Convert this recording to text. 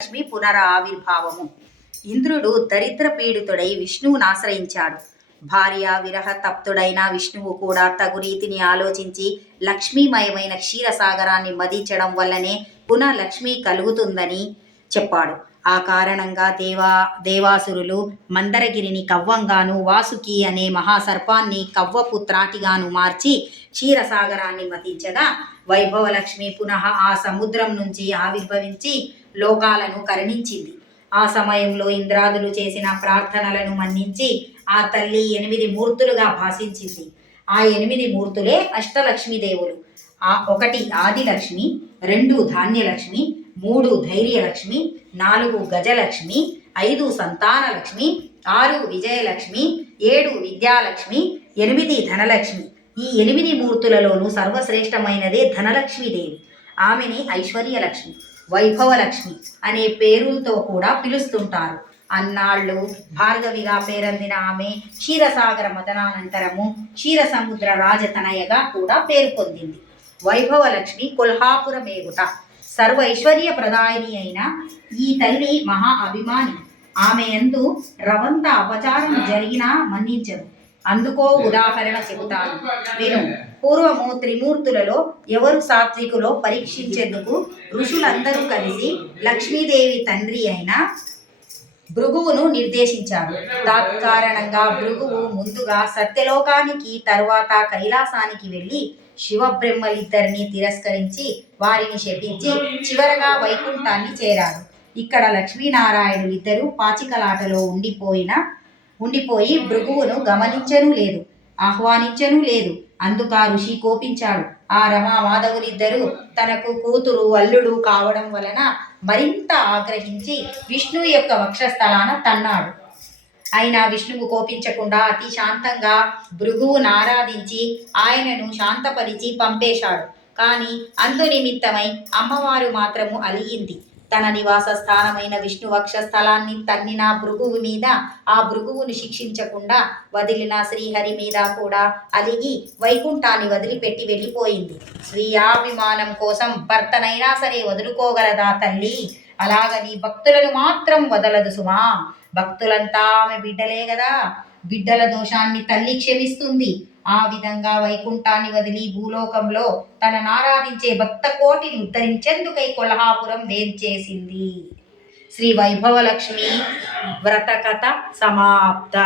లక్ష్మి పునరావిర్భావము. ఇంద్రుడు దరిద్ర పీడితుడై విష్ణువును ఆశ్రయించాడు. భార్య విరహ తప్తుడైన విష్ణువు కూడా తగు రీతిని ఆలోచించి లక్ష్మీమయమైన క్షీరసాగరాన్ని మదించడం వల్లనే పునః లక్ష్మి కలుగుతుందని చెప్పాడు. ఆ కారణంగా దేవాసురులు మందరగిరిని కవ్వంగాను, వాసుకి అనే మహాసర్పాన్ని కవ్వపు త్రాటిగాను మార్చి క్షీరసాగరాన్ని మతించగా వైభవలక్ష్మి పునః ఆ సముద్రం నుంచి ఆవిర్భవించి లోకాలను కరుణించింది. ఆ సమయంలో ఇంద్రాదులు చేసిన ప్రార్థనలను మన్నించి ఆ తల్లి 8 మూర్తులుగా భాషించింది. ఆ 8 మూర్తులే అష్టలక్ష్మీదేవులు. 1 ఆదిలక్ష్మి, 2 ధాన్యలక్ష్మి, 3 ధైర్యలక్ష్మి, 4 గజలక్ష్మి, 5 సంతానలక్ష్మి, 6 విజయలక్ష్మి, 7 విద్యాలక్ష్మి, 8 ధనలక్ష్మి. ఈ 8 మూర్తులలోనూ సర్వశ్రేష్టమైనదే ధనలక్ష్మీదేవి. ఆమెని ఐశ్వర్యలక్ష్మి, వైభవలక్ష్మి అనే పేరులతో కూడా పిలుస్తుంటారు. అన్నాళ్ళు భార్గవిగా పేరొందిన ఆమె క్షీరసాగర మదనానంతరము క్షీరసముద్ర రాజతనయగా కూడా పేరు పొందింది. వైభవలక్ష్మి కొల్హాపురమేగుట. సర్వైశ్వర్య ప్రదాయిని అయిన ఈ తల్లి మహా అభిమాని. ఆమె యందు రవంత అపచారం జరిగినా మన్నించదు. అందుకో ఉదాహరణ చెబుతాను విను. పూర్వము త్రిమూర్తులలో ఎవరు సాత్వికులో పరీక్షించేందుకు ఋషులందరూ కలిసి లక్ష్మీదేవి తండ్రి అయిన భృగువును నిర్దేశించారు. తత్కారణంగా భృగువు ముందుగా సత్యలోకానికి, తర్వాత కైలాసానికి వెళ్ళి శివబ్రహ్మలిద్దరిని తిరస్కరించి వారిని శపించి చివరగా వైకుంఠాన్ని చేరాడు. ఇక్కడ లక్ష్మీనారాయణులిద్దరూ పాచికలాటలో ఉండిపోయి భృగువును గమనించనూ లేదు, ఆహ్వానించనూ లేదు. అందుక ఋషి కోపించాడు. ఆ రమా మాధవులిద్దరూ తనకు కూతురు అల్లుడు కావడం వలన మరింత ఆగ్రహించి విష్ణువు యొక్క వక్షస్థలాన తన్నాడు. అయినా విష్ణువు కోపించకుండా అతి శాంతంగా భృగువును ఆరాధించి ఆయనను శాంతపరిచి పంపేశాడు. కానీ అందు నిమిత్తమై అమ్మవారు మాత్రము అలిగింది. తన నివాస స్థానమైన విష్ణు వక్షస్థలాన్ని తన్నిన భృగువు మీద ఆ భృగువును శిక్షించకుండా వదిలిన శ్రీహరి మీద కూడా అలిగి వైకుంఠాన్ని వదిలిపెట్టి వెళ్ళిపోయింది. స్వీయాభిమానం కోసం భర్తనైనా సరే వదులుకోగలదా తల్లి? అలాగని భక్తులను మాత్రం వదలదు సుమా. భక్తులంతా ఆమె బిడ్డలే గదా. బిడ్డల దోషాన్ని తల్లి క్షమిస్తుంది. ఆ విధంగా వైకుంఠాన్ని వదిలి భూలోకంలో తనను ఆరాధించే భక్త కోటిని ఉద్ధరించేందుకై కొల్హాపురం వేంచేసింది. శ్రీ వైభవలక్ష్మి వ్రతకథ సమాప్త.